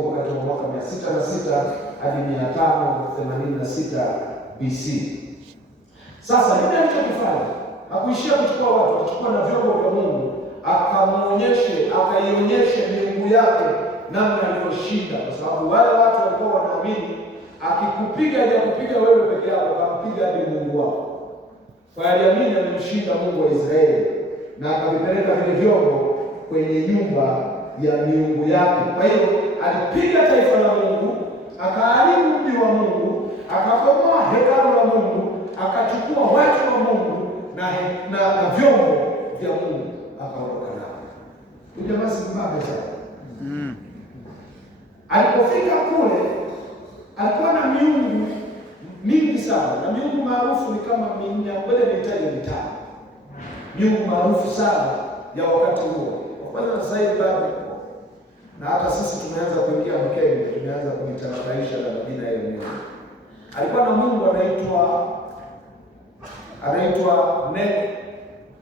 wakati wa mwaka 606 hadi 586 BC. Sasa nini alichokifanya? Hakuishia kuchukua watu, alichukua na vyombo vya Mungu, akaionyeshe miungu yake namna alivyoshinda, kwa sababu wale watu walikuwa wanaamini akikupiga ili akupiga wewe peke yako, akampiga hadi Mungu wao. Kwa aliamini amemshinda Mungu wa Israeli, na akavipeleka vile vyombo kwenye nyumba ya miungu yake. Kwa hiyo alipiga taifa la Mungu, akaharibu mji wa Mungu, akabomoa hekalu la Mungu, akachukua watu wa Mungu na vyombo vya Mungu, akaondoka nao. Huyu jamaa si mbaya sana. Alipofika kule alikuwa na miungu mingi sana, na miungu maarufu ni kama minne au nitaje mitano. Miungu maarufu sana ya wakati huo. Kwanza sasa hivi bado, na hata sisi tumeanza kuingia mkenge, tumeanza kujitanabaisha na majina ya miungu. Alikuwa na Mungu anaitwa Ne,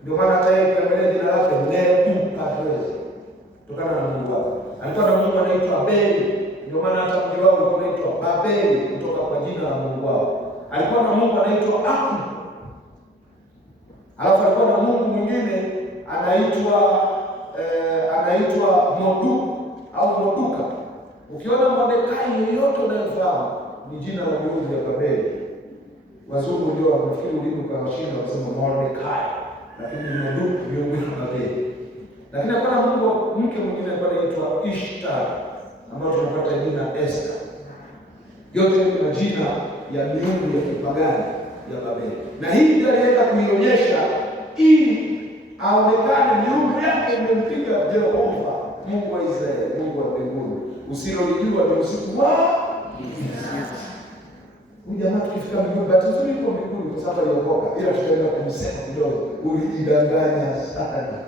ndio maana hata yeye kuangalia jina lake Nebukadneza, kutokana na Mungu wake. Alikuwa na Mungu anaitwa Beli, ndio maana hata mji wao ulikuwa unaitwa Babeli, kutoka kwa jina la Mungu wao. Alikuwa na Mungu anaitwa Aku. Alafu alikuwa na Mungu mwingine anaitwa Modu au Moduka. Ukiona Mordekai yoyote unayofahamu ni jina la miungu ya Babeli. Wazungu ndio wanafikiri ulimu kwa mashine wanasema Mordekai, lakini Modu miungu ya Babeli. Lakini alikuwa na Mungu mke mwingine alikuwa anaitwa Ishtar, ambayo tunapata jina Esther. Yote ni majina ya miungu ya kipagani ya Babeli. Na hii ndio alienda kuionyesha ili aonekane miungu yake imempiga Jehova, Mungu wa Israeli, Mungu wa mbinguni. Usilolijua ni usiku wa huyu jamaa. Tukifika mbinguni, bahati nzuri yuko mbinguni kwa sababu aliokoka, ila tutaenda kumsema kidogo, ulijidanganya sana.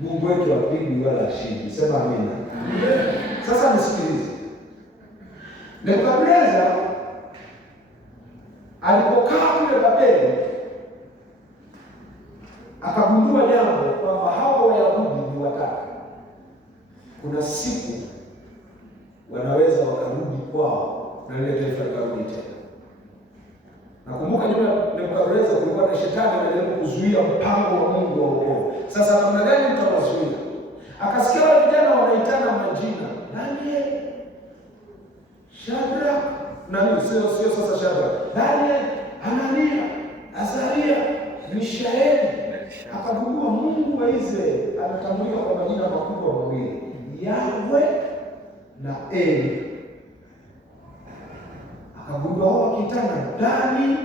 Mungu wetu hapigwi wala hashindi. Sema amina. Sasa nisikilize. Nebukadneza alipokaa kule Babeli, akagundua jambo kwamba hawa Wayahudi ni watatu. Kuna siku wanaweza wakarudi kwao na ile taifa likarudi tena. Nakumbuka nyuma Nebukadneza kulikuwa na shetani anajaribu kuzuia mpango wa Mungu wa wokovu. Sasa namna gani mtawazuia? Akasikia wale vijana wanaitana majina. Daniel, Shadrach, sio sasa Shadrach, Daniel, Anania, Azaria, Mishaeli. Akagundua Mungu wa Israeli anatambulika kwa majina makubwa mawili, Yahwe na Eli. Akagundua wao wakitana Dani,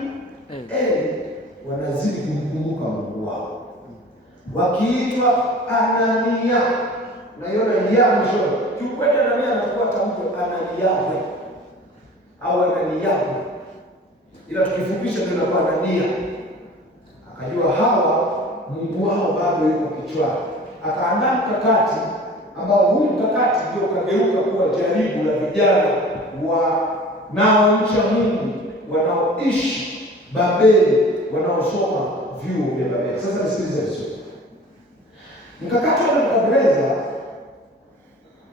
Eli, wanazidi kumkumbuka Mungu wao. Wakiitwa Anania, naiona ya mwisho. Kiukweli Anania anakuwa tamko Ananiyawe au Ananiyawe, ila tukifupisha ndio inakuwa Anania. Akajua hawa Mungu wao bado yuko kichwani. Akaandaa mkakati ambao huu mkakati ndio kageuka kuwa jaribu la vijana wanaomcha Mungu, wanaoishi Babeli, wanaosoma vyuo vya Babeli. Sasa nisikilize vizuri. Mkakati wa Nebukadneza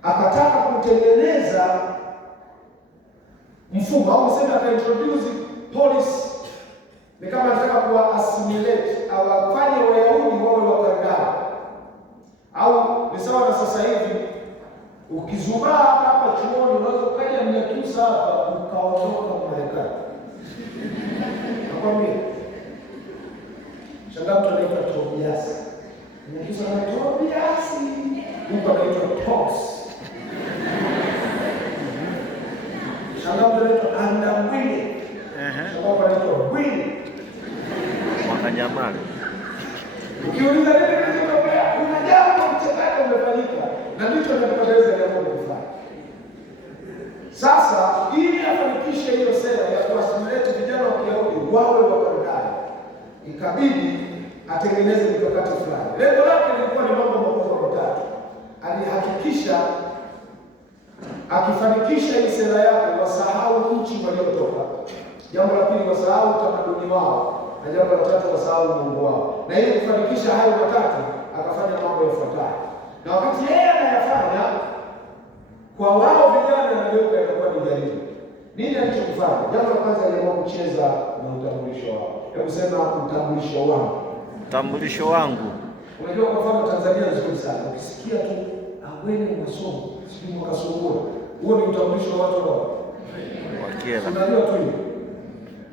akataka kutengeneza mfumo au msema akaintroduce policy. Ni kama anataka kuwa assimilate au afanye Wayahudi wawe wakaribia. Au ni sawa na sasa hivi ukizubaa hapa chuoni unaweza kaja Mnyakyusa hapa ukaondoka Marekani. Nakwambia. Shangaa mtu anaitwa Tobias. Mnyakyusa anaitwa Tobias. Huko anaitwa Tops. Shangaa mtu anaitwa Andambwile. Shangaa anaitwa Bwile. Wakanyamani. Ukiuliza nini kinatokea? Kuna jambo mchakato umefanyika na ndicho Nebukadneza jambo kufanya. Sasa ili afanikishe hiyo sera ya kuwasimamia vijana wa Kiyahudi wawe Wakaldayo, ikabidi atengeneze mikakati fulani. Lengo lake lilikuwa ni mambo makubwa matatu. Alihakikisha akifanikisha hii sera yake wasahau nchi waliotoka. Jambo la pili, wasahau utamaduni wao. Na jambo la tatu, wasahau Mungu wao. Na ili kufanikisha hayo matatu, akafanya mambo yafuatayo. Na wakati yeye anayafanya kwa wao vijana Nini alichokifanya? Jambo la kwanza, aliamua kucheza na utambulisho wao. Hebu sema utambulisho wangu. Utambulisho wangu. Unajua kwa mfano Tanzania nzuri sana. Ukisikia tu Ambwene Mwasongo, sijui Mwakasongora, huo ni utambulisho wa watu wao. Wakera. Unajua tu hiyo.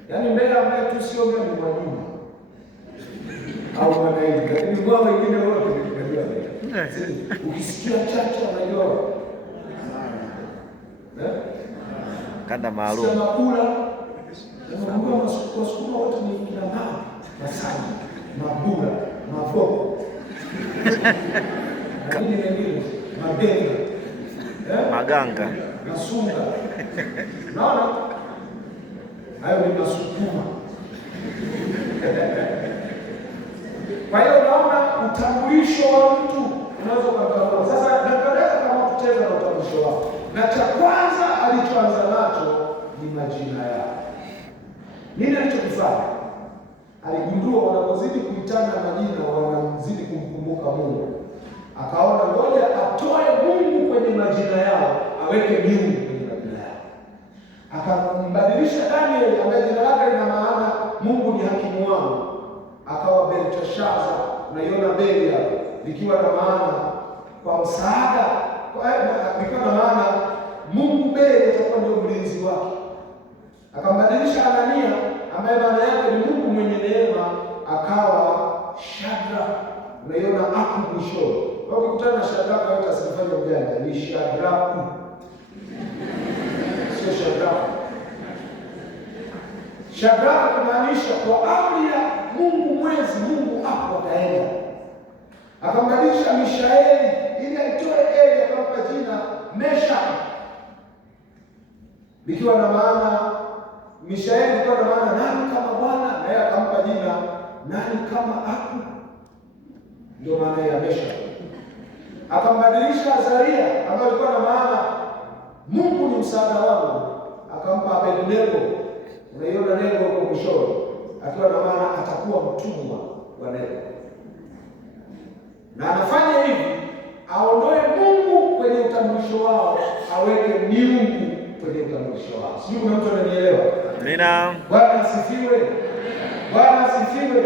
Yaani mbele ambaye tu sio mimi ni Mwalimu. Au Mwanaidi, lakini kwa wengine wote unajua. Ukisikia Chacha unajua. Kanda maalum. Sema kula. Unajua Wasukuma wote ni kina mama, Masai, Mabula, Mavoko. Lakini wengine Mabega. Maganga. Masunga. Naona? Hayo ni Masukuma. Kwa hiyo naona utambulisho wa mtu unaweza kutambua. Sasa napendeza kama kucheza na utambulisho wako. Na cha kwanza alichoanza nacho ni majina yao. Nini alichokifanya? Aligundua wanapozidi kuitana majina wanazidi kumkumbuka Mungu. Akaona ngoja atoe Mungu kwenye majina yao, aweke miungu kwenye majina yao. Akambadilisha Daniel ambaye jina lake lina maana Mungu ni hakimu wangu, akawa Belteshaza. Unaiona Beli hapo likiwa na maana kwa msaada, likiwa na maana Mungu Beli atakuwa ndio mlinzi wake. Akambadilisha Anania ambaye maana yake ni Mungu mwenye neema, akawa Shadraka. Unaiona aku mwishoni. Ukikutana na Shadraka yote asifanye ujanja, ni Shadraku. Sio Shadraka. Shadraka kumaanisha kwa amri ya Mungu mwezi, Mungu hapo ataenda. Akambadilisha Mishaeli ili aitoe Eli, akampa jina Meshaki. Likiwa na maana Mishaeli ilikuwa na maana nani kama Bwana, na yeye akampa jina nani kama aku. Ndio maana ya Meshaki. Akambadilisha Azaria ambaye alikuwa na maana Mungu ni msaada wangu, akampa Abednego. Unaiona Nego huko mwishoni, akiwa na maana atakuwa mtumwa wa Nego. Na anafanya hivi aondoe Mungu kwenye utambulisho wao, aweke miungu kwenye utambulisho wao. Sijui kuna mtu ananielewa? Amina. Bwana asifiwe. Bwana asifiwe.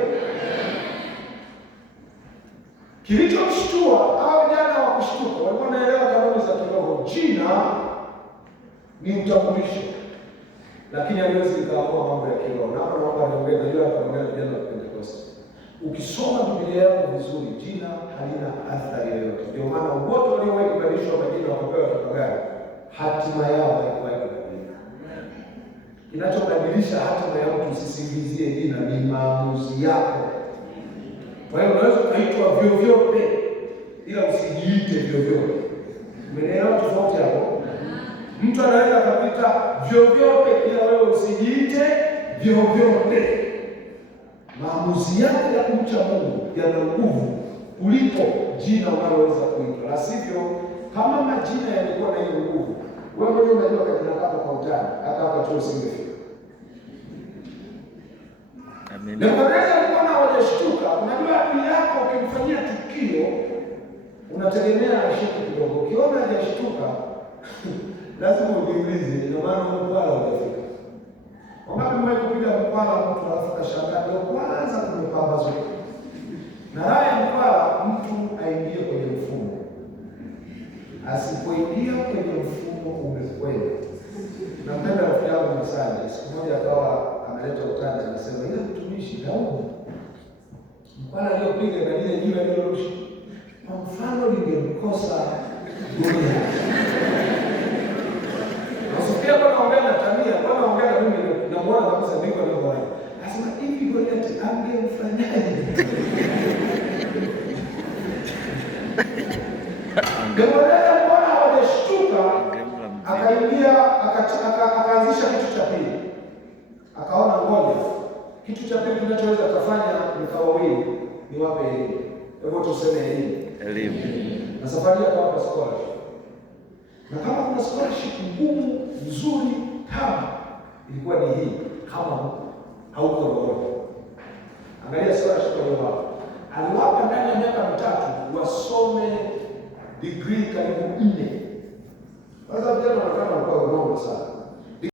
Kilichomshtua hao vijana wa kushtuka, walikuwa wanaelewa kanuni za kiroho. Jina ni utambulisho, lakini haliwezi kuamua mambo ya kiroho. Na hapa naomba niongee, najua tunaongea vijana wa Pentecost. Ukisoma Biblia yako vizuri, jina halina athari yoyote. Ndio maana wote waliowahi kubadilishwa majina wakapewa watoto gani, hatima yao haikuwahi kubadilika. Kinachobadilisha hatima ya mtu, usisingizie jina, ni maamuzi yako. Kwa hiyo unaweza kuitwa vyovyote ila usijiite vyovyote. Umeelewa tofauti hapo? Mtu anaweza kukuita vyovyote ila wewe usijiite vyovyote. Maamuzi yako ya kumcha Mungu yana nguvu kuliko jina unaloweza kuitwa. La sivyo, kama majina yalikuwa na hiyo nguvu, wewe mwenyewe unajua kajina kako kwa utani, hata hapa chuo usingefika. Amina. Nebukadneza alikuwa hawajashtuka. Unajua akili yako ukimfanyia tukio unategemea ashike kidogo. Ukiona hajashtuka lazima ujiulize, ndio maana mkwala utafika. Wakati mmoja kupiga mkwala mtu alafu kashangaa ndio kwanza kumepambazuka. Na haya mkwala mtu aingie kwenye mfumo. Asipoingia kwenye mfumo umekwenda. Nampenda rafiki yangu Masanja, siku moja akawa ameleta utani, anasema ile mtumishi Daudi mkwala aliyopiga na ile jiwe alilorusha, kwa mfano lingemkosa dunia. Nasofia kwa naongea na Tamia, kwa naongea na mimi na muona kabisa ndiko ndio bwana. Anasema hivi Goliath angemfanyaje? Goliath bwana hawajashtuka, akaingia akaanzisha kitu cha pili. Akaona ngoja, kitu cha pili kinachoweza kufanya ni kawawili, ni wape elimu. Hebu tuseme elimu. Na safari ya kwa scholarship. Na kama kuna scholarship ngumu, nzuri, kama ilikuwa ni hii, kama hauko roho. Angalia scholarship aliwapa. Aliwapa ndani ya miaka mitatu wasome degree karibu 4. Sasa vijana wanataka kwa